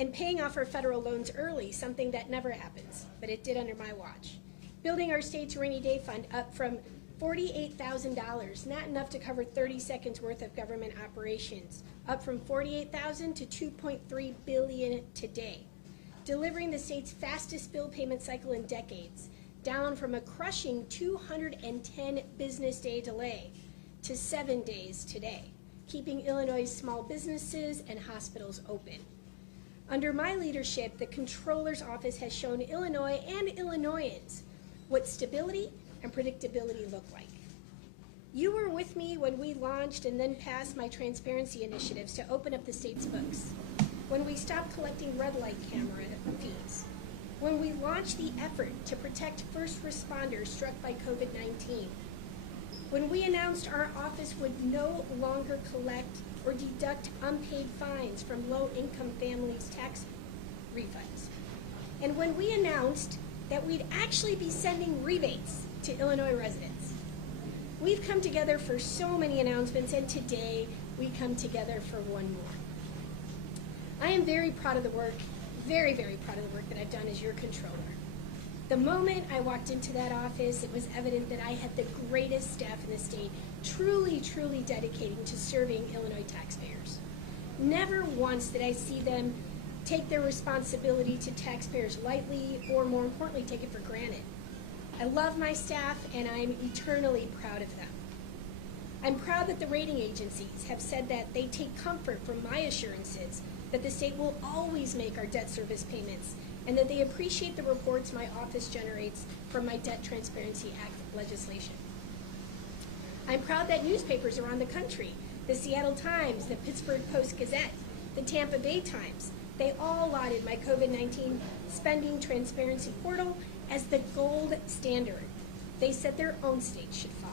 and paying off our federal loans early, something that never happens, but it did under my watch. Building our state's rainy day fund up from $48,000, not enough to cover 30 seconds worth of government operations, up from $48,000 to $2.3 billion today. Delivering the state's fastest bill payment cycle in decades, down from a crushing 210 business day delay to 7 days today, keeping Illinois' small businesses and hospitals open. Under my leadership, the Comptroller's Office has shown Illinois and Illinoisans what stability and predictability look like. You were with me when we launched and then passed my transparency initiatives to open up the state's books, when we stopped collecting red light camera fees, when we launched the effort to protect first responders struck by COVID-19, when we announced our office would no longer collect or deduct unpaid fines from low-income families' tax refunds, and when we announced that we'd actually be sending rebates to Illinois residents. We've come together for so many announcements, and today we come together for one more. I am very proud of the work, very, very proud of the work that I've done as your controller. The moment I walked into that office, it was evident that I had the greatest staff in the state, truly, truly dedicating to serving Illinois taxpayers. Never once did I see them take their responsibility to taxpayers lightly, or more importantly, take it for granted. I love my staff, and I'm eternally proud of them. I'm proud that the rating agencies have said that they take comfort from my assurances that the state will always make our debt service payments, and that they appreciate the reports my office generates from my Debt Transparency Act legislation. I'm proud that newspapers around the country, the Seattle Times, the Pittsburgh Post-Gazette, the Tampa Bay Times, they all lauded my COVID-19 spending transparency portal as the gold standard they said their own state should follow.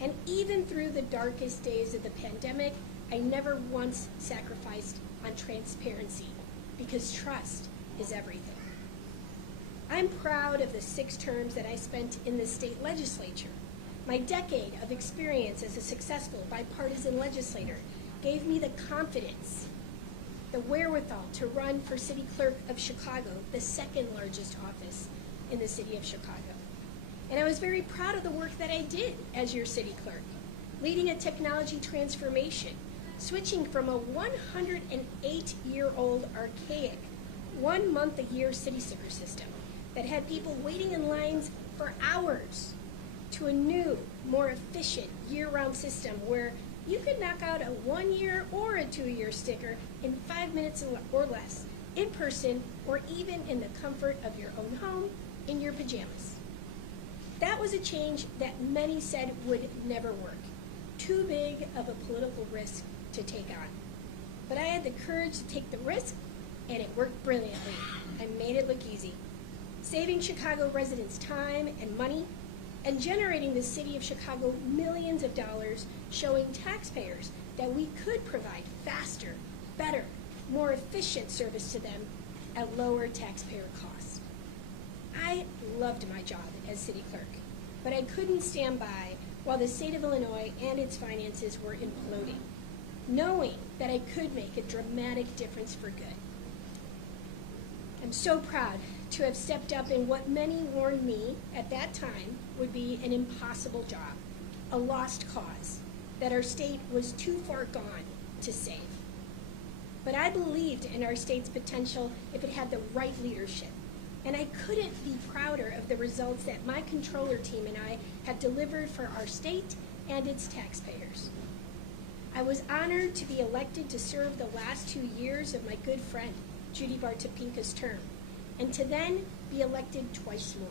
And even through the darkest days of the pandemic, I never once sacrificed on transparency, because trust is everything. I'm proud of the 6 terms that I spent in the state legislature. My decade of experience as a successful bipartisan legislator gave me the confidence, the wherewithal to run for City Clerk of Chicago, the 2nd largest office in the city of Chicago. And I was very proud of the work that I did as your city clerk, leading a technology transformation, switching from a 108-year-old archaic 1-month-a-year city sticker system that had people waiting in lines for hours to a new, more efficient year-round system where you could knock out a 1-year or a 2-year sticker in 5 minutes or less, in person, or even in the comfort of your own home, in your pajamas. That was a change that many said would never work. Too big of a political risk to take on. But I had the courage to take the risk, and it worked brilliantly. I made it look easy, saving Chicago residents time and money, and generating the city of Chicago millions of dollars, showing taxpayers that we could provide faster, better, more efficient service to them at lower taxpayer cost. I loved my job as city clerk, but I couldn't stand by while the state of Illinois and its finances were imploding, knowing that I could make a dramatic difference for good. I'm so proud to have stepped up in what many warned me at that time would be an impossible job, a lost cause, that our state was too far gone to save. But I believed in our state's potential if it had the right leadership, and I couldn't be prouder of the results that my controller team and I have delivered for our state and its taxpayers. I was honored to be elected to serve the last 2 years of my good friend, Judy Bartopinka's term, and to then be elected twice more.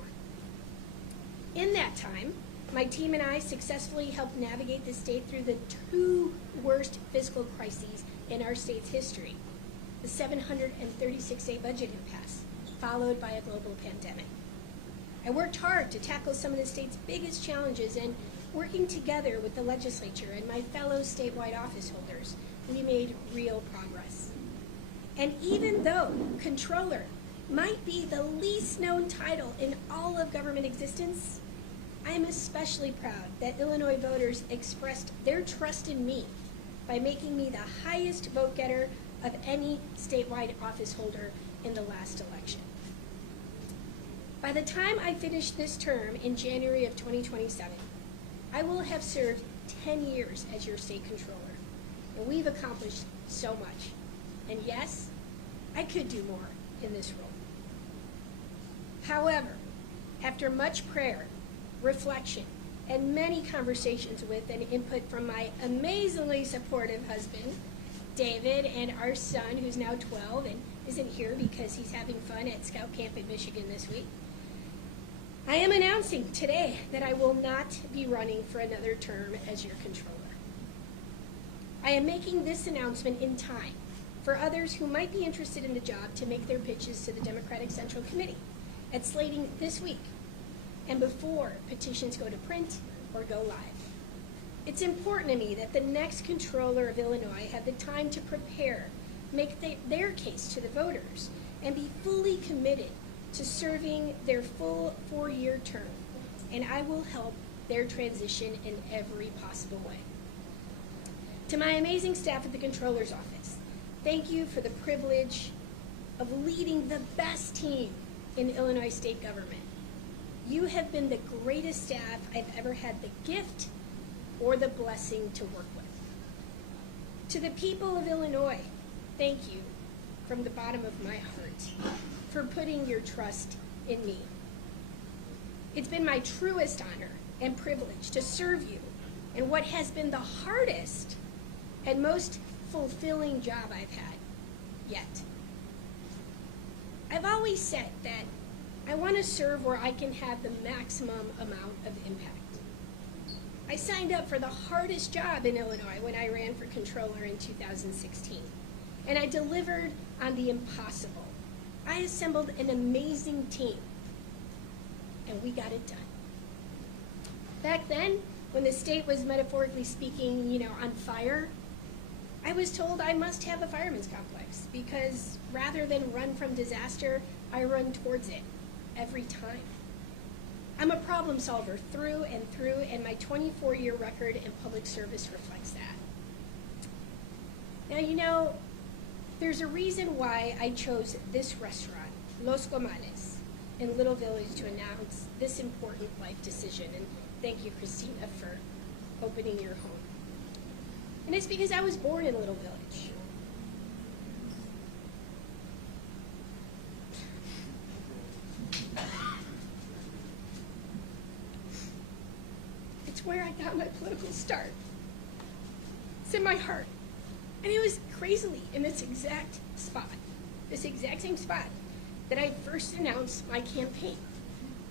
In that time, my team and I successfully helped navigate the state through the 2 worst fiscal crises in our state's history, the 736-day budget impasse, followed by a global pandemic. I worked hard to tackle some of the state's biggest challenges, and working together with the legislature and my fellow statewide office holders, we made real progress. And even though controller might be the least known title in all of government existence, I am especially proud that Illinois voters expressed their trust in me by making me the highest vote getter of any statewide office holder in the last election. By the time I finish this term in January of 2027, I will have served 10 years as your state controller, and we've accomplished so much. And yes, I could do more in this role. However, after much prayer, reflection, and many conversations with and input from my amazingly supportive husband, David, and our son, who's now 12 and isn't here because he's having fun at Scout Camp in Michigan this week, I am announcing today that I will not be running for another term as your controller. I am making this announcement in time for others who might be interested in the job to make their pitches to the Democratic Central Committee at slating this week and before petitions go to print or go live. It's important to me that the next controller of Illinois have the time to prepare, make their case to the voters, and be fully committed to serving their full 4-year term, and I will help their transition in every possible way. To my amazing staff at the Controller's Office, thank you for the privilege of leading the best team in Illinois state government. You have been the greatest staff I've ever had the gift or the blessing to work with. To the people of Illinois, thank you from the bottom of my heart for putting your trust in me. It's been my truest honor and privilege to serve you in what has been the hardest and most fulfilling job I've had yet. I've always said that I want to serve where I can have the maximum amount of impact. I signed up for the hardest job in Illinois when I ran for controller in 2016, and I delivered on the impossible. I assembled an amazing team, and we got it done. Back then, when the state was metaphorically speaking, on fire, I was told I must have a fireman's complex because rather than run from disaster, I run towards it every time. I'm a problem solver through and through, and my 24-year record in public service reflects that. Now, there's a reason why I chose this restaurant, Los Comales, in Little Village to announce this important life decision, and thank you, Christina, for opening your home. And it's because I was born in Little Village. It's where I got my political start. It's in my heart. And it was crazily in this exact same spot, that I first announced my campaign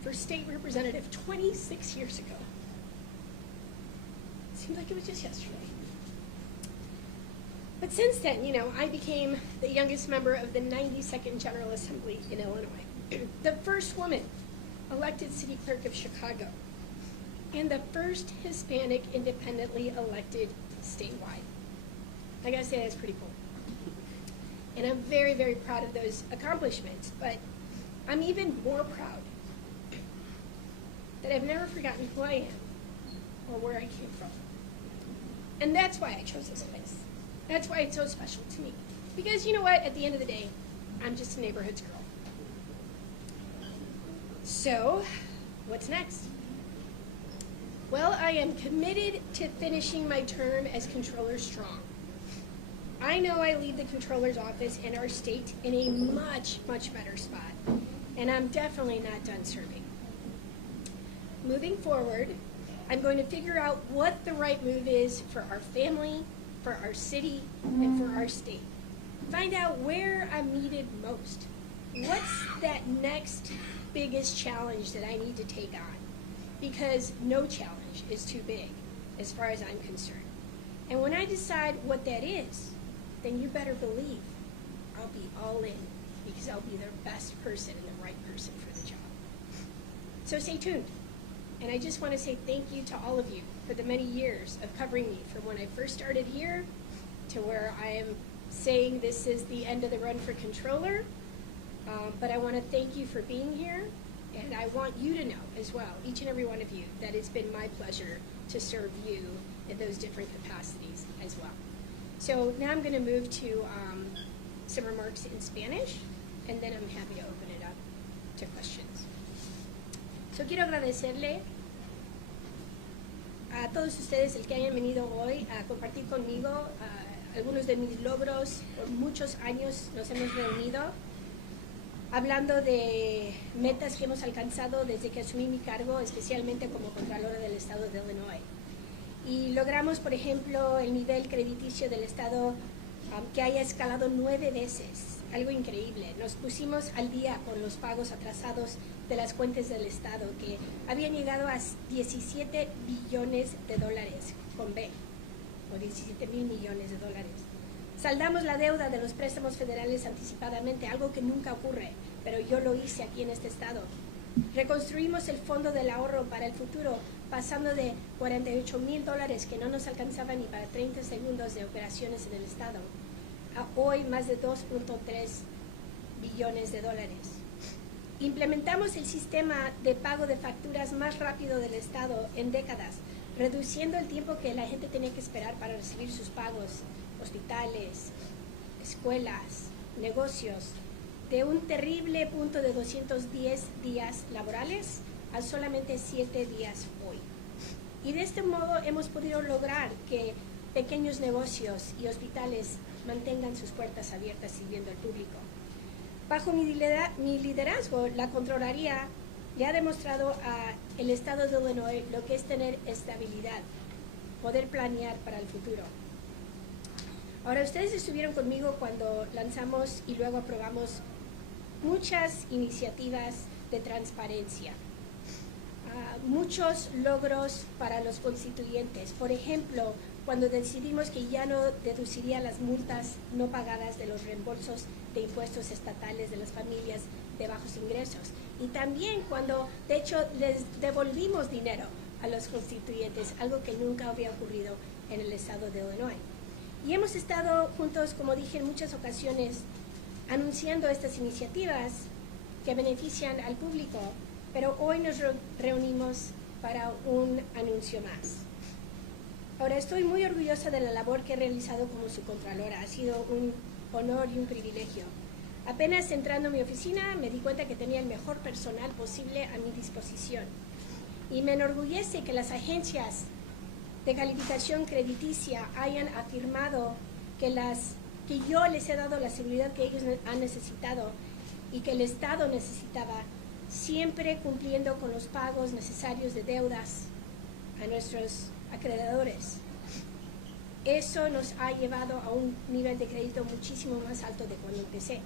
for state representative 26 years ago. It seemed like it was just yesterday. But since then, I became the youngest member of the 92nd General Assembly in Illinois, the first woman elected city clerk of Chicago, and the first Hispanic independently elected statewide. I gotta say, that's pretty cool. And I'm very, very proud of those accomplishments, but I'm even more proud that I've never forgotten who I am or where I came from. And that's why I chose this place. That's why it's so special to me. Because you know what? At the end of the day, I'm just a neighborhood's girl. So, what's next? Well, I am committed to finishing my term as controller strong. I know I leave the controller's office and our state in a much, much better spot, and I'm definitely not done serving. Moving forward, I'm going to figure out what the right move is for our family, for our city, and for our state. Find out where I'm needed most. What's that next biggest challenge that I need to take on? Because no challenge is too big, as far as I'm concerned. And when I decide what that is, then you better believe I'll be all in, because I'll be the best person and the right person for the job. So stay tuned. And I just want to say thank you to all of you for the many years of covering me from when I first started here to where I am saying this is the end of the run for controller. But I want to thank you for being here, and I want you to know as well, each and every one of you, that it's been my pleasure to serve you in those different capacities as well. So now I'm going to move to some remarks in Spanish, and then I'm happy to open it up to questions. So quiero agradecerle a todos ustedes el que hayan venido hoy a compartir conmigo algunos de mis logros. Por muchos años nos hemos reunido hablando de metas que hemos alcanzado desde que asumí mi cargo, especialmente como Contralora del Estado de Illinois. Y logramos, por ejemplo, el nivel crediticio del Estado que haya escalado 9 veces, algo increíble. Nos pusimos al día con los pagos atrasados de las cuentas del Estado, que habían llegado a 17 billones de dólares con B, o 17 mil millones de dólares. Saldamos la deuda de los préstamos federales anticipadamente, algo que nunca ocurre, pero yo lo hice aquí en este estado. Reconstruimos el fondo del ahorro para el futuro, pasando de 48 mil dólares que no nos alcanzaban ni para 30 segundos de operaciones en el estado, a hoy más de 2.3 billones de dólares. Implementamos el sistema de pago de facturas más rápido del estado en décadas, reduciendo el tiempo que la gente tenía que esperar para recibir sus pagos, hospitales, escuelas, negocios, de un terrible punto de 210 días laborales a solamente 7 días hoy. Y de este modo hemos podido lograr que pequeños negocios y hospitales mantengan sus puertas abiertas sirviendo al público. Bajo mi liderazgo, la Contraloría le ha demostrado al Estado de Illinois lo que es tener estabilidad, poder planear para el futuro. Ahora, ustedes estuvieron conmigo cuando lanzamos y luego aprobamos muchas iniciativas de transparencia, muchos logros para los constituyentes. Por ejemplo, cuando decidimos que ya no deduciría las multas no pagadas de los reembolsos de impuestos estatales de las familias de bajos ingresos. Y también cuando, de hecho, les devolvimos dinero a los constituyentes, algo que nunca había ocurrido en el estado de Illinois. Y hemos estado juntos, como dije en muchas ocasiones, anunciando estas iniciativas que benefician al público, pero hoy nos reunimos para un anuncio más. Ahora, estoy muy orgullosa de la labor que he realizado como su Contralora. Ha sido un honor y un privilegio. Apenas entrando a mi oficina, me di cuenta que tenía el mejor personal posible a mi disposición. Y me enorgullece que las agencias de calificación crediticia hayan afirmado que yo les he dado la seguridad que ellos han necesitado y que el Estado necesitaba, siempre cumpliendo con los pagos necesarios de deudas a nuestros acreedores. Eso nos ha llevado a un nivel de crédito muchísimo más alto de cuando empecé.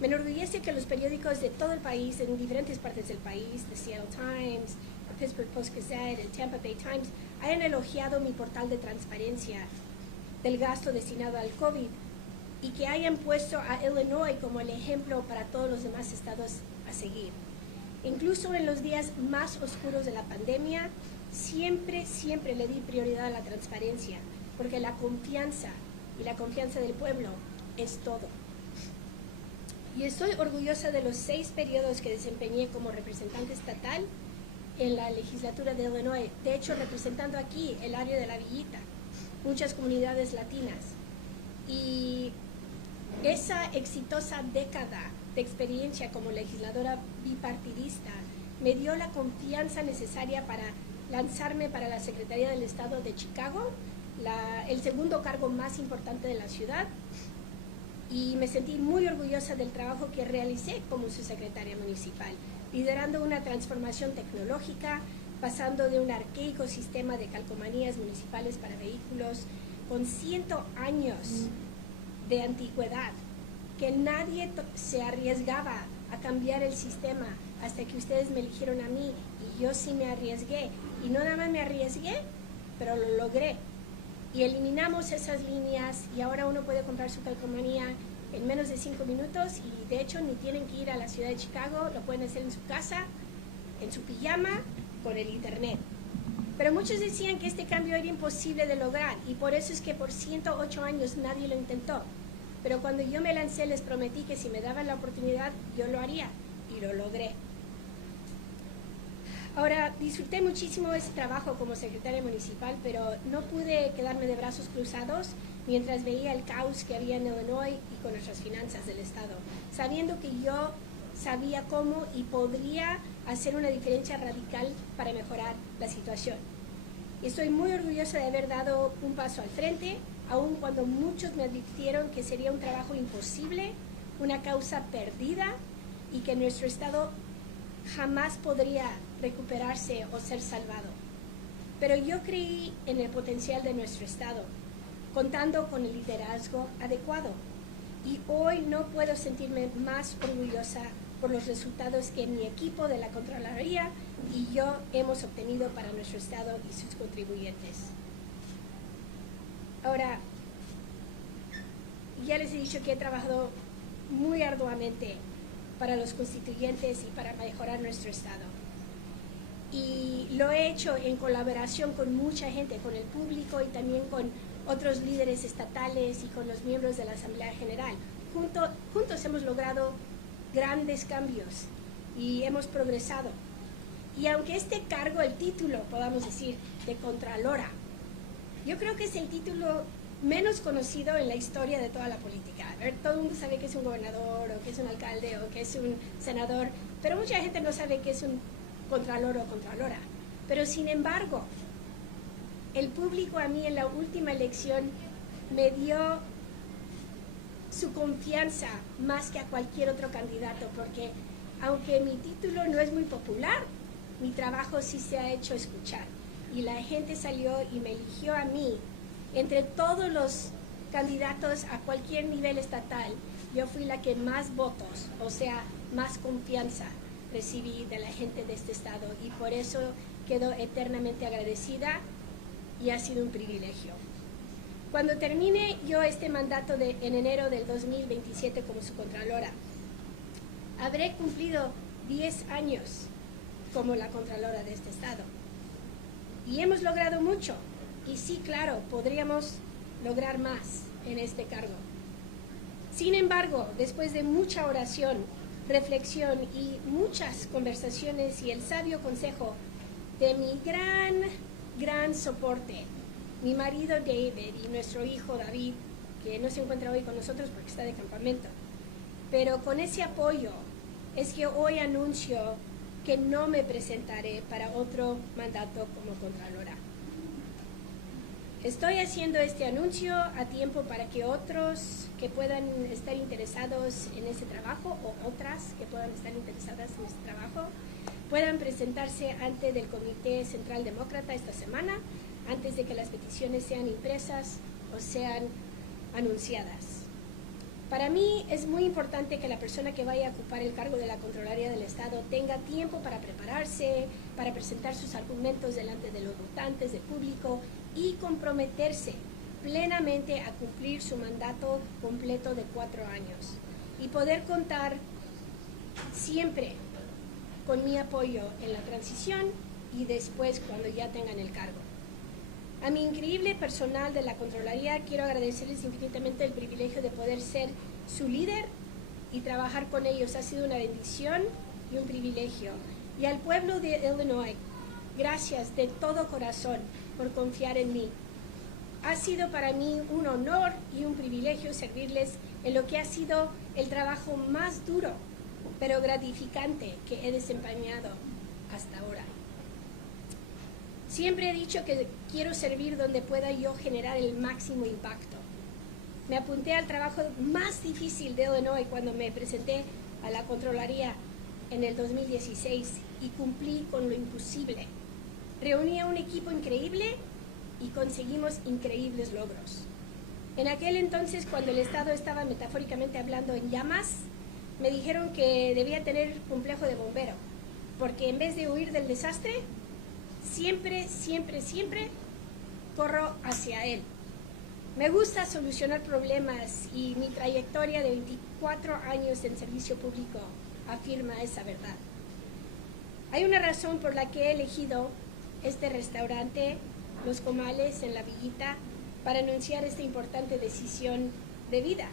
Me enorgullece que los periódicos de todo el país, en diferentes partes del país, The Seattle Times, el Pittsburgh Post-Gazette, el Tampa Bay Times, hayan elogiado mi portal de transparencia del gasto destinado al COVID y que hayan puesto a Illinois como el ejemplo para todos los demás estados a seguir. Incluso en los días más oscuros de la pandemia, siempre le di prioridad a la transparencia, porque la confianza y la confianza del pueblo es todo. Y estoy orgullosa de los 6 periodos que desempeñé como representante estatal en la legislatura de Illinois, de hecho representando aquí el área de la Villita, muchas comunidades latinas. Y esa exitosa década de experiencia como legisladora bipartidista me dio la confianza necesaria para lanzarme para la Secretaría del Estado de Chicago, el segundo cargo más importante de la ciudad, y me sentí muy orgullosa del trabajo que realicé como su secretaria municipal, liderando una transformación tecnológica, pasando de un arcaico sistema de calcomanías municipales para vehículos con 100 años de antigüedad, que nadie se arriesgaba a cambiar el sistema hasta que ustedes me eligieron a mí, y yo sí me arriesgué, y no nada más me arriesgué, pero lo logré. Y eliminamos esas líneas y ahora uno puede comprar su calcomanía en menos de 5 minutos y de hecho ni tienen que ir a la ciudad de Chicago, lo pueden hacer en su casa, en su pijama, con el internet. Pero muchos decían que este cambio era imposible de lograr y por eso es que por 108 años nadie lo intentó. Pero cuando yo me lancé les prometí que si me daban la oportunidad yo lo haría y lo logré. Ahora, disfruté muchísimo ese trabajo como secretaria municipal, pero no pude quedarme de brazos cruzados mientras veía el caos que había en Illinois y con nuestras finanzas del Estado, sabiendo que yo sabía cómo y podría hacer una diferencia radical para mejorar la situación. Y estoy muy orgullosa de haber dado un paso al frente, aun cuando muchos me advirtieron que sería un trabajo imposible, una causa perdida y que nuestro Estado jamás podría recuperarse o ser salvado. Pero yo creí en el potencial de nuestro Estado, contando con el liderazgo adecuado. Y hoy no puedo sentirme más orgullosa por los resultados que mi equipo de la Contraloría y yo hemos obtenido para nuestro Estado y sus contribuyentes. Ahora, ya les he dicho que he trabajado muy arduamente para los constituyentes y para mejorar nuestro Estado. Y lo he hecho en colaboración con mucha gente, con el público y también con otros líderes estatales y con los miembros de la Asamblea General. Juntos hemos logrado grandes cambios y hemos progresado. Y aunque este cargo, el título, podamos decir, de Contralora, yo creo que es el título menos conocido en la historia de toda la política. A ver, todo el mundo sabe que es un gobernador, o que es un alcalde, o que es un senador, pero mucha gente no sabe que es un contralor o contralora. Pero sin embargo, el público a mí en la última elección me dio su confianza más que a cualquier otro candidato, porque aunque mi título no es muy popular, mi trabajo sí se ha hecho escuchar. Y la gente salió y me eligió a mí. Entre todos los candidatos a cualquier nivel estatal, yo fui la que más votos, o sea, más confianza recibí de la gente de este estado. Y por eso quedo eternamente agradecida y ha sido un privilegio. Cuando termine yo este mandato en enero del 2027 como su Contralora, habré cumplido 10 años como la Contralora de este estado. Y hemos logrado mucho. Y sí, claro, podríamos lograr más en este cargo. Sin embargo, después de mucha oración, reflexión y muchas conversaciones y el sabio consejo de mi gran soporte, mi marido David y nuestro hijo David, que no se encuentra hoy con nosotros porque está de campamento, pero con ese apoyo es que hoy anuncio que no me presentaré para otro mandato como Contralora. Estoy haciendo este anuncio a tiempo para que otros que puedan estar interesados en ese trabajo o otras que puedan estar interesadas en este trabajo puedan presentarse ante el Comité Central Demócrata esta semana, antes de que las peticiones sean impresas o sean anunciadas. Para mí es muy importante que la persona que vaya a ocupar el cargo de la Contraloría del Estado tenga tiempo para prepararse, para presentar sus argumentos delante de los votantes, del público y comprometerse plenamente a cumplir su mandato completo de 4 años y poder contar siempre con mi apoyo en la transición y después cuando ya tengan el cargo. A mi increíble personal de la Contraloría quiero agradecerles infinitamente el privilegio de poder ser su líder y trabajar con ellos. Ha sido una bendición y un privilegio. Y al pueblo de Illinois, gracias de todo corazón por confiar en mí. Ha sido para mí un honor y un privilegio servirles en lo que ha sido el trabajo más duro, pero gratificante que he desempeñado hasta ahora. Siempre he dicho que quiero servir donde pueda yo generar el máximo impacto. Me apunté al trabajo más difícil de Illinois cuando me presenté a la Contraloría en el 2016 y cumplí con lo imposible. Reuní a un equipo increíble y conseguimos increíbles logros. En aquel entonces, cuando el Estado estaba metafóricamente hablando en llamas, me dijeron que debía tener complejo de bombero, porque en vez de huir del desastre, siempre corro hacia él. Me gusta solucionar problemas y mi trayectoria de 24 años en servicio público afirma esa verdad. Hay una razón por la que he elegido este restaurante, Los Comales, en La Villita, para anunciar esta importante decisión de vida.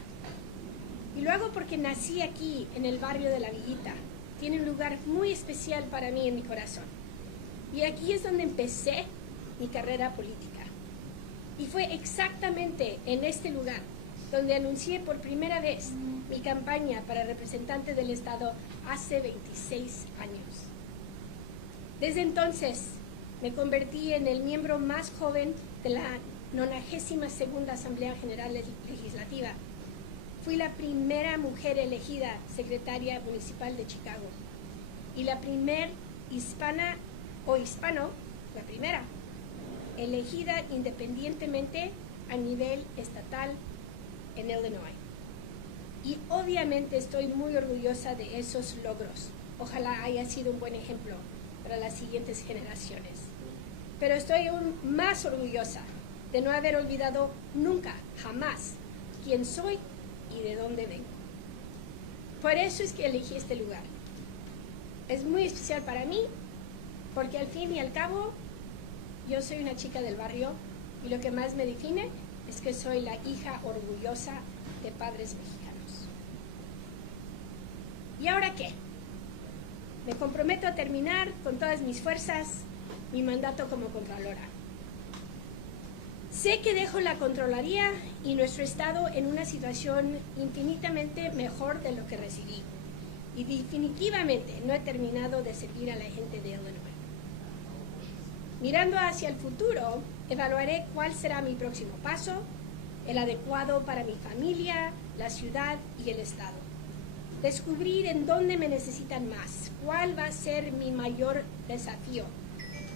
Y lo hago porque nací aquí, en el barrio de La Villita. Tiene un lugar muy especial para mí en mi corazón. Y aquí es donde empecé mi carrera política. Y fue exactamente en este lugar donde anuncié por primera vez mi campaña para representante del Estado hace 26 años. Desde entonces me convertí en el miembro más joven de la 92ª Asamblea General Legislativa. Fui la primera mujer elegida secretaria municipal de Chicago y la primer hispana o hispano, la primera, elegida independientemente a nivel estatal en Illinois. Y obviamente estoy muy orgullosa de esos logros. Ojalá haya sido un buen ejemplo para las siguientes generaciones. Pero estoy aún más orgullosa de no haber olvidado nunca, jamás, quién soy y de dónde vengo. Por eso es que elegí este lugar. Es muy especial para mí, porque al fin y al cabo, yo soy una chica del barrio y lo que más me define es que soy la hija orgullosa de padres mexicanos. ¿Y ahora qué? Me comprometo a terminar con todas mis fuerzas mi mandato como Contralora. Sé que dejo la Contraloría y nuestro Estado en una situación infinitamente mejor de lo que recibí. Y definitivamente no he terminado de servir a la gente de Illinois. Mirando hacia el futuro, evaluaré cuál será mi próximo paso, el adecuado para mi familia, la ciudad y el Estado. Descubrir en dónde me necesitan más, cuál va a ser mi mayor desafío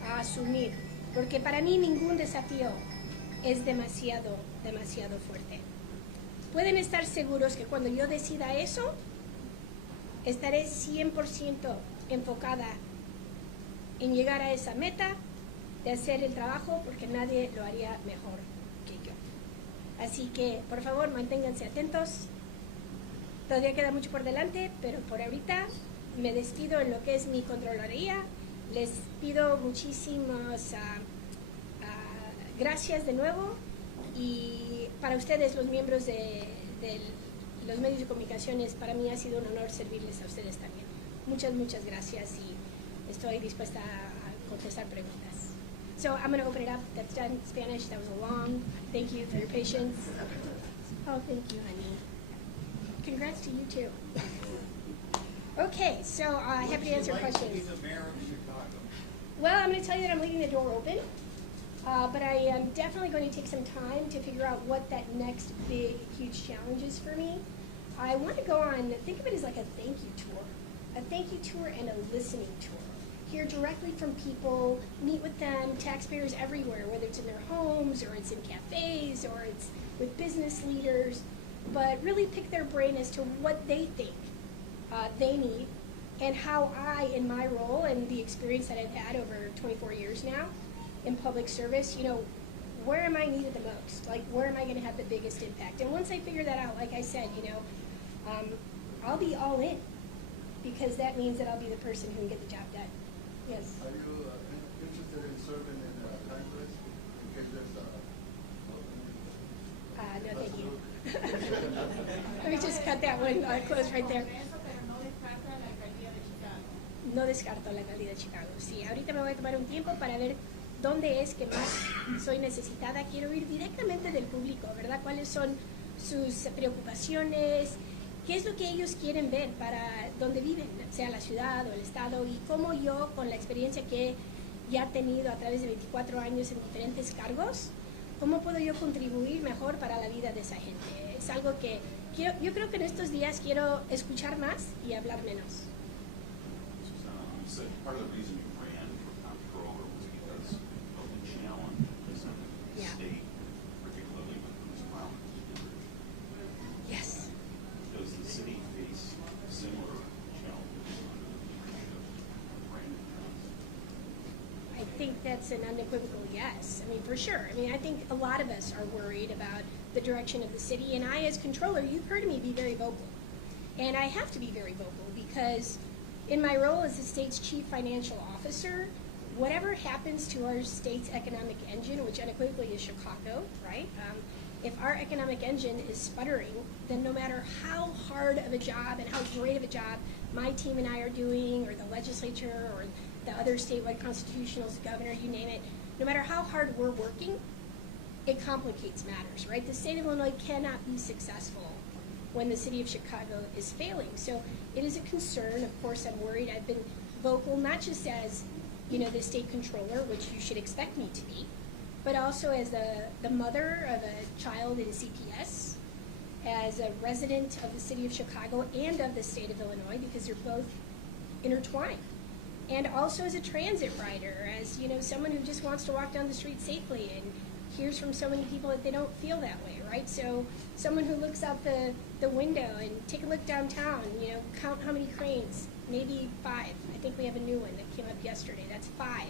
a asumir, porque para mí ningún desafío es demasiado fuerte. Pueden estar seguros que cuando yo decida eso, estaré 100% enfocada en llegar a esa meta de hacer el trabajo porque nadie lo haría mejor que yo. Así que, por favor, manténganse atentos. Todavía queda mucho por delante, pero por ahorita me despido en lo que es mi Contraloría. Les pido muchísimas gracias de nuevo y para ustedes, los miembros de los medios de comunicaciones, para mí ha sido un honor servirles a ustedes también. Muchas gracias y estoy dispuesta a contestar preguntas. So I'm going to open it up. That's done. Spanish. That was a long. Thank you for your patience. Oh, thank you, honey. Congrats to you too. Okay, so happy to answer questions. Well, I'm going to tell you that I'm leaving the door open, but I am definitely going to take some time to figure out what that next big, huge challenge is for me. I want to go on, think of it as like a thank you tour and a listening tour. Hear directly from people, meet with them, taxpayers everywhere, whether it's in their homes or it's in cafes or it's with business leaders, but really pick their brain as to what they think they need and how I, in my role and the experience that I've had over 24 years now in public service, you know, where am I needed the most? Like, where am I going to have the biggest impact? And once I figure that out, like I said, you know, I'll be all in because that means that I'll be the person who can get the job done. Yes. Are you interested in serving in Congress in case there's no, thank you. Let me just cut that one close right there. No descarto la alcaldía de Chicago. Sí, ahorita me voy a tomar un tiempo para ver dónde es que más soy necesitada. Quiero oír directamente del público, ¿verdad? ¿Cuáles son sus preocupaciones? ¿Qué es lo que ellos quieren ver para donde viven, sea la ciudad o el estado? Y cómo yo, con la experiencia que ya he tenido a través de 24 años en diferentes cargos, ¿cómo puedo yo contribuir mejor para la vida de esa gente? Es algo que yo creo que en estos días quiero escuchar más y hablar menos. So part of the reason you ran for comptroller was because of the challenge presented to the state, particularly with municipalities. Yes. Does the city face similar challenges under Brandon Johnson? I think that's an unequivocal yes. I mean, for sure. I mean, I think a lot of us are worried about the direction of the city, and I, as controller, you've heard me be very vocal. And I have to be very vocal because in my role as the state's chief financial officer, whatever happens to our state's economic engine, which unequivocally is Chicago, right? If our economic engine is sputtering, then no matter how hard of a job and how great of a job my team and I are doing, or the legislature, or the other statewide constitutionals, the governor, you name it, no matter how hard we're working, it complicates matters, right? The state of Illinois cannot be successful when the city of Chicago is failing. So it is a concern. Of course, I'm worried. I've been vocal, not just as, the state controller, which you should expect me to be, but also as the mother of a child in CPS, as a resident of the city of Chicago and of the state of Illinois, because they're both intertwined. And also as a transit rider, as someone who just wants to walk down the street safely and hears from so many people that they don't feel that way, right? So someone who looks out the window and take a look downtown, count how many cranes, maybe 5. I think we have a new one that came up yesterday. That's 5.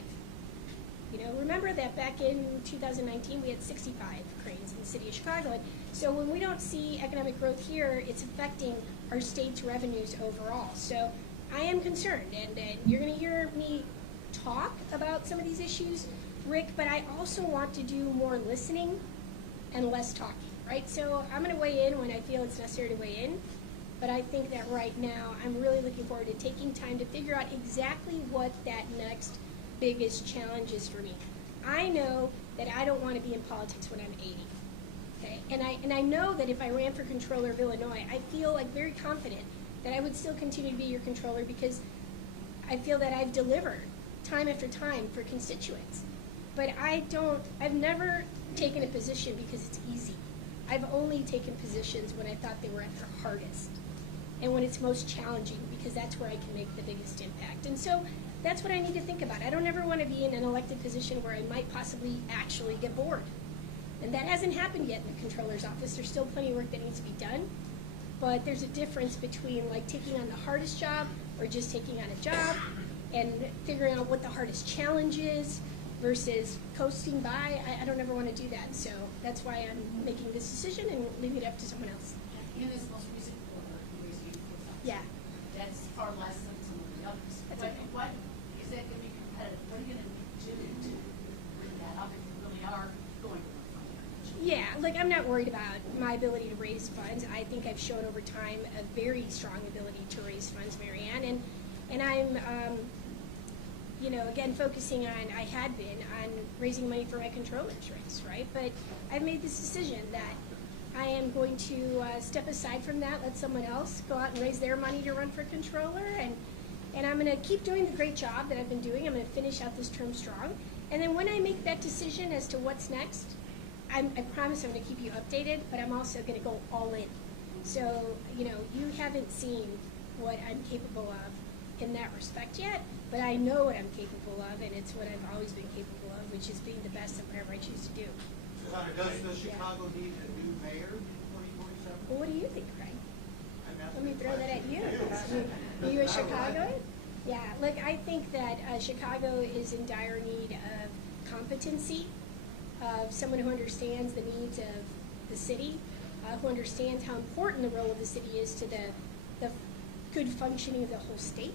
Remember that back in 2019 we had 65 cranes in the city of Chicago. And so when we don't see economic growth here, it's affecting our state's revenues overall. So I am concerned, and you're going to hear me talk about some of these issues, Rick, but I also want to do more listening and less talking, right? So I'm going to weigh in when I feel it's necessary to weigh in, but I think that right now I'm really looking forward to taking time to figure out exactly what that next biggest challenge is for me. I know that I don't want to be in politics when I'm 80, okay? And I know that if I ran for controller of Illinois, I feel like very confident that I would still continue to be your controller because I feel that I've delivered time after time for constituents. But I've never taken a position because it's easy. I've only taken positions when I thought they were at their hardest and when it's most challenging, because that's where I can make the biggest impact. And so that's what I need to think about. I don't ever want to be in an elected position where I might possibly actually get bored. And that hasn't happened yet in the controller's office. There's still plenty of work that needs to be done. But there's a difference between like taking on the hardest job or just taking on a job and figuring out what the hardest challenge is versus coasting by. I don't ever want to do that. So that's why I'm making this decision and leaving it up to someone else. In this most recent quarter, you raised 84,000. Yeah. That's far less than some of the others. That's What, okay. what is that going to be competitive? What are you going to do to bring that up if you really are going to work on it? Yeah, like I'm not worried about my ability to raise funds. I think I've shown over time a very strong ability to raise funds, Marianne, and I'm, again, focusing on, I had been on raising money for my controller's race, right? But I've made this decision that I am going to step aside from that, let someone else go out and raise their money to run for controller, and I'm going to keep doing the great job that I've been doing. I'm going to finish out this term strong, and then when I make that decision as to what's next, I promise I'm going to keep you updated, but I'm also going to go all in. So, you haven't seen what I'm capable of in that respect yet, but I know what I'm capable of, and it's what I've always been capable of, which is being the best at whatever I choose to do. Does Chicago need a new mayor in 2047? Well, what do you think, Craig? I'm Let asking me a throw that at question. you. You a Chicagoan? Yeah, look, I think that Chicago is in dire need of competency, of someone who understands the needs of the city, who understands how important the role of the city is to the good functioning of the whole state.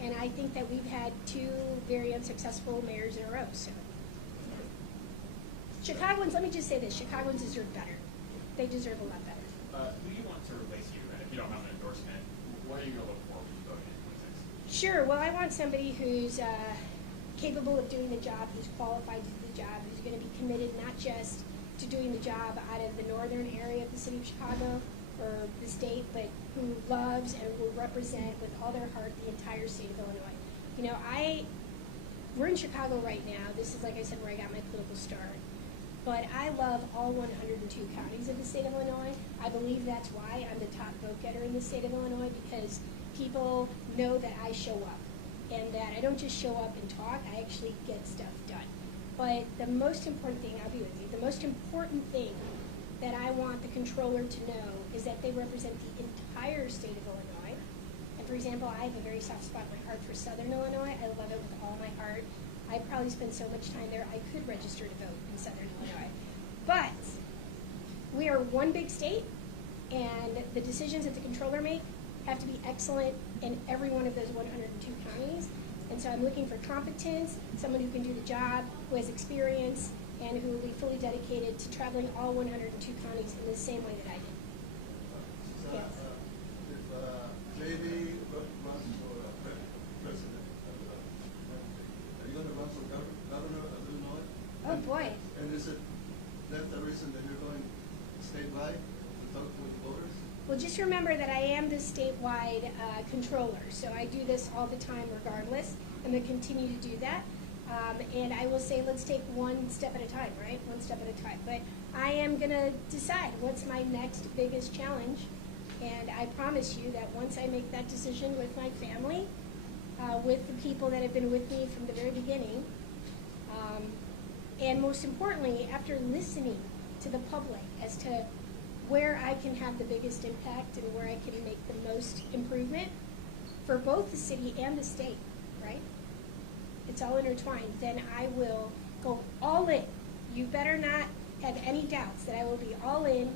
And I think that we've had 2 very unsuccessful mayors in a row. So, Chicagoans, let me just say this, Chicagoans deserve better. They deserve a lot better. Who do you want to replace you? And if you don't have an endorsement, what are you going to look for when you vote in 26? Sure, well, I want somebody who's capable of doing the job, who's qualified to do the job, who's going to be committed not just to doing the job out of the northern area of the city of Chicago or the state, but who loves and will represent with all their heart the entire state of Illinois. We're in Chicago right now. This is, like I said, where I got my political start. But I love all 102 counties of the state of Illinois. I believe that's why I'm the top vote getter in the state of Illinois, because people know that I show up and that I don't just show up and talk, I actually get stuff done. But the most important thing, I'll be with you, the most important thing that I want the controller to know is that they represent the entire state of Illinois. And for example, I have a very soft spot in my heart for Southern Illinois. I love it with all my heart. I probably spend so much time there, I could register to vote in Southern Illinois. But we are one big state, and the decisions that the controller make have to be excellent in every one of those 102 counties. And so I'm looking for competence, someone who can do the job, who has experience, and who will be fully dedicated to traveling all 102 counties in the same way that I did. So, if JB runs for president, are you going to run for governor of Illinois? Oh boy. And is it that statewide with voters? Well, just remember that I am the statewide controller, so I do this all the time regardless. I'm going to continue to do that. And I will say, let's take one step at a time, right? One step at a time. But I am going to decide what's my next biggest challenge. And I promise you that once I make that decision with my family, with the people that have been with me from the very beginning, and most importantly, after listening to the public as to where I can have the biggest impact and where I can make the most improvement for both the city and the state, right? It's all intertwined. Then I will go all in. You better not have any doubts that I will be all in,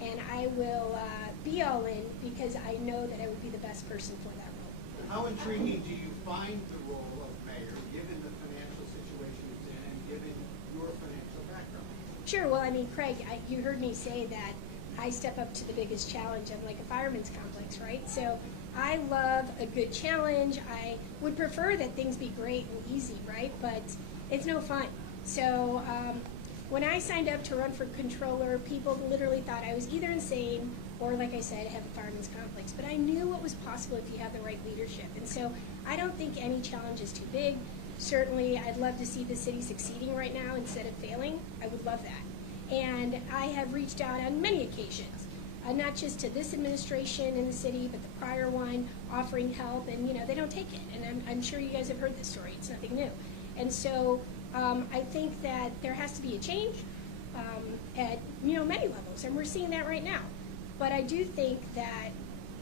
and I will be all in because I know that I would be the best person for that role. How intriguing do you find the role of mayor, given the financial situation it's in and given your financial background? Sure. Well, I mean, Craig, you heard me say that I step up to the biggest challenge of like a fireman's complex, right? So I love a good challenge. I would prefer that things be great and easy, right? But it's no fun. So when I signed up to run for controller, people literally thought I was either insane or, like I said, have a fireman's complex. But I knew what was possible if you have the right leadership. And so I don't think any challenge is too big. Certainly, I'd love to see the city succeeding right now instead of failing. I would love that. And I have reached out on many occasions, not just to this administration in the city, but the prior one, offering help, and they don't take it. And I'm sure you guys have heard this story. It's nothing new. And so I think that there has to be a change at many levels, and we're seeing that right now. But I do think that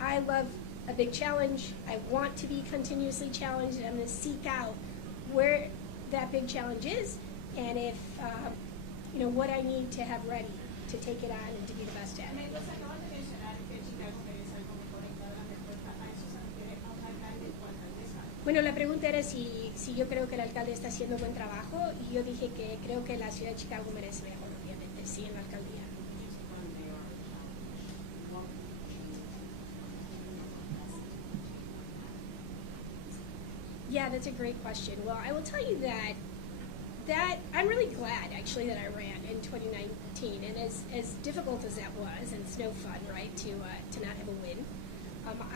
I love a big challenge. I want to be continuously challenged, and I'm going to seek out where that big challenge is, and if what I need to have ready to take it on and to be the best at it. Me los acaban de mencionar que Chicago merece algo mejor en cada respuesta a Susana quiere a un alcalde o alcaldesa. Bueno, la pregunta era si yo creo que el alcalde está haciendo buen trabajo, y yo dije que creo que la ciudad de Chicago merece mejor, obviamente, sí, en la alcaldía. Yeah, that's a great question. Well, I will tell you that I'm really glad, actually, that I ran in 2019. And as difficult as that was, and it's no fun, right, to not have a win,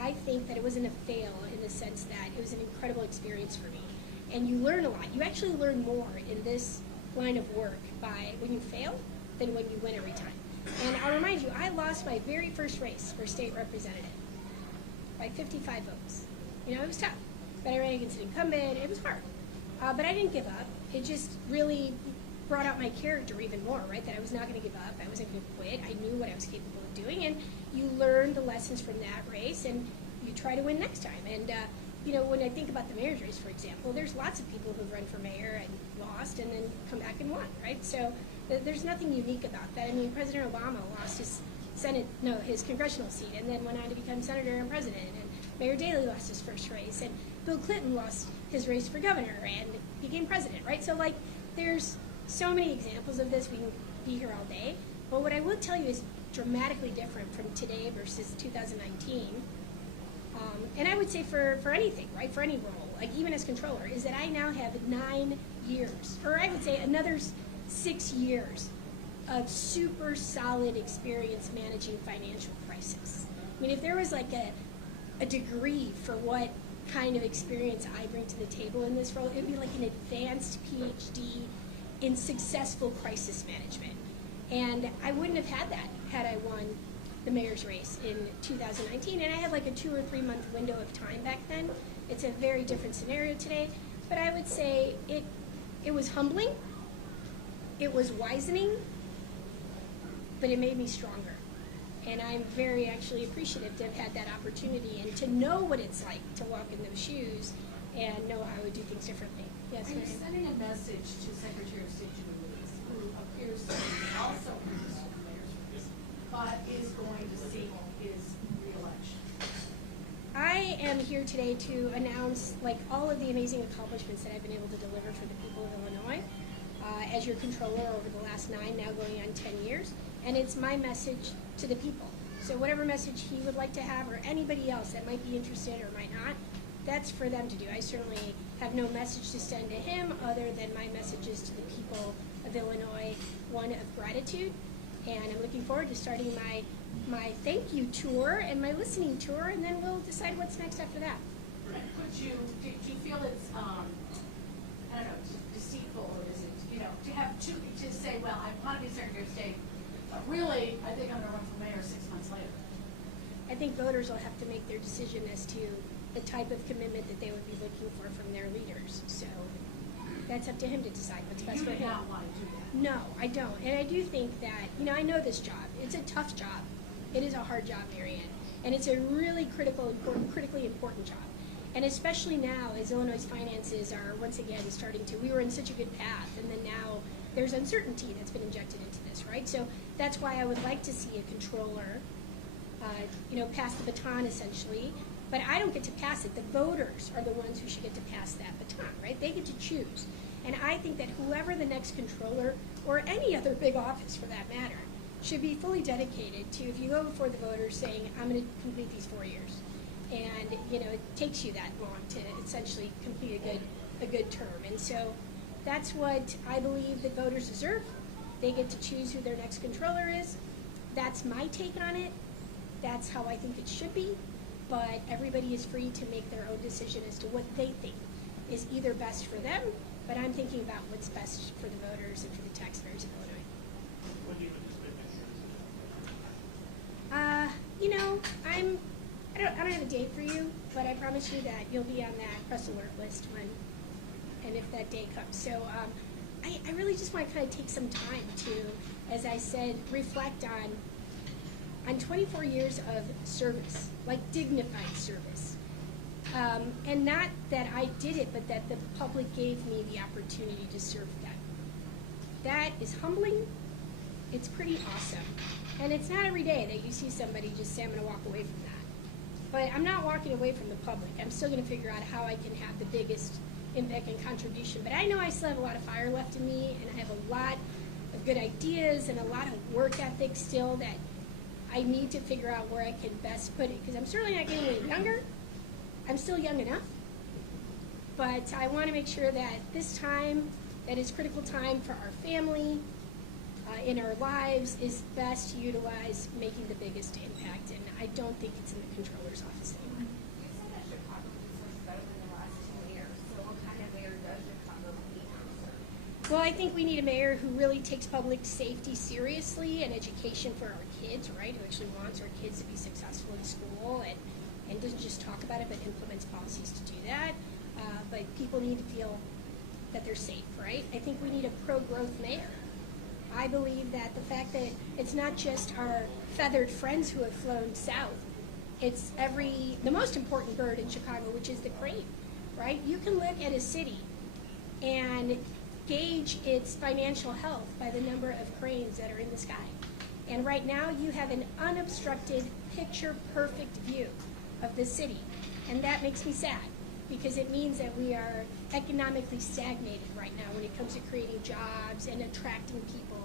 I think that it wasn't a fail in the sense that it was an incredible experience for me. And you learn a lot. You actually learn more in this line of work by when you fail than when you win every time. And I'll remind you, I lost my very first race for state representative by 55 votes. It was tough. But I ran against an incumbent. It was hard. But I didn't give up. It just really brought out my character even more, right? That I was not going to give up. I wasn't going to quit. I knew what I was capable of doing. And you learn the lessons from that race, and you try to win next time. And, when I think about the mayor's race, for example, there's lots of people who've run for mayor and lost and then come back and won, right? So there's nothing unique about that. I mean, President Obama lost his congressional seat and then went on to become senator and president. And Mayor Daley lost his first race. And Bill Clinton lost his race for governor and became president, right? So, there's so many examples of this. We can be here all day. But what I will tell you is dramatically different from today versus 2019. And I would say for anything, right, for any role, even as controller, is that I now have 9 years, or I would say another 6 years of super solid experience managing financial crisis. I mean, if there was a degree for what kind of experience I bring to the table in this role, it would be like an advanced PhD in successful crisis management. And I wouldn't have had that had I won the mayor's race in 2019. And I had a 2 or 3 month window of time back then. It's a very different scenario today. But I would say it was humbling, it was wisening, but it made me stronger. And I'm very actually appreciative to have had that opportunity and to know what it's like to walk in those shoes and know how I would do things differently. Yes, Are you ma'am? sending a message to Secretary of State Julie Louise, who appears to be also interested in the mayor's race, but is going to seek his reelection? I am here today to announce all of the amazing accomplishments that I've been able to deliver for the people of Illinois as your controller over the last 9, now going on 10 years. And it's my message to the people. So whatever message he would like to have, or anybody else that might be interested or might not, that's for them to do. I certainly have no message to send to him other than my messages to the people of Illinois, one of gratitude And I'm looking forward to starting my thank you tour and my listening tour, and then we'll decide what's next after that. Did you feel it's, I don't know, deceitful, or is it, to have to say, well, I want to be Secretary of State, but really, I think I'm going to run for mayor 6 months later? I think voters will have to make their decision as to the type of commitment that they would be looking for from their leaders. So that's up to him to decide what's best for him. You do not want to do that. No, I don't. And I do think that, I know this job. It's a tough job. It is a hard job, Marianne. And it's a really critically important job. And especially now, as Illinois' finances are once again we were in such a good path, and then now there's uncertainty that's been injected into this, right? So that's why I would like to see a controller, pass the baton essentially. But I don't get to pass it. The voters are the ones who should get to pass that baton, right? They get to choose. And I think that whoever the next controller, or any other big office for that matter, should be fully dedicated to, if you go before the voters saying, I'm going to complete these 4 years, and it takes you that long to essentially complete a good term. And so that's what I believe that voters deserve. They get to choose who their next controller is. That's my take on it. That's how I think it should be. But everybody is free to make their own decision as to what they think is either best for them, but I'm thinking about what's best for the voters and for the taxpayers of Illinois. When do you anticipate next year? I don't have a date for you, but I promise you that you'll be on that press alert list and if that day comes. So I really just want to kind of take some time to, as I said, reflect on 24 years of service, like dignified service. And not that I did it, but that the public gave me the opportunity to serve them. That is humbling. It's pretty awesome. And it's not every day that you see somebody just say, I'm going to walk away from that. But I'm not walking away from the public. I'm still going to figure out how I can have the biggest impact and contribution. But I know I still have a lot of fire left in me, and I have a lot of good ideas and a lot of work ethic still that I need to figure out where I can best put it, because I'm certainly not getting any younger. I'm still young enough. But I want to make sure that this time, that is critical time for our family, in our lives, is best utilized making the biggest impact. And I don't think it's in the controller's office anymore. You said that Chicago was much better than the last 2 years. So what kind of mayor does Chicago need? Well, I think we need a mayor who really takes public safety seriously and education for our kids, right? Who actually wants our kids to be successful in school and doesn't just talk about it, but implements policies to do that. But people need to feel that they're safe, right? I think we need a pro-growth mayor. I believe that the fact that it's not just our feathered friends who have flown south, it's the most important bird in Chicago, which is the crane, right? You can look at a city and gauge its financial health by the number of cranes that are in the sky. And right now you have an unobstructed, picture-perfect view of the city. And that makes me sad, because it means that we are economically stagnated right now when it comes to creating jobs and attracting people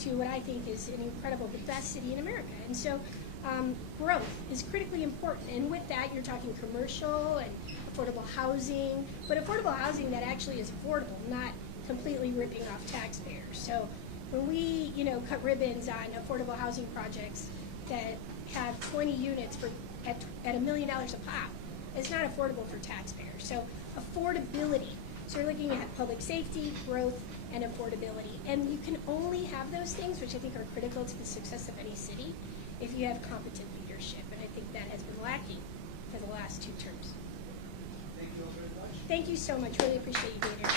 to what I think is an incredible, the best city in America. And so growth is critically important. And with that, you're talking commercial and affordable housing, but affordable housing that actually is affordable, not completely ripping off taxpayers. So when we, cut ribbons on affordable housing projects that have 20 units at $1 million a pop, it's not affordable for taxpayers. So affordability. So we're looking at public safety, growth, and affordability. And you can only have those things, which I think are critical to the success of any city, if you have competent leadership. And I think that has been lacking for the last 2 terms. Thank you all very much. Thank you so much. Really appreciate you being here.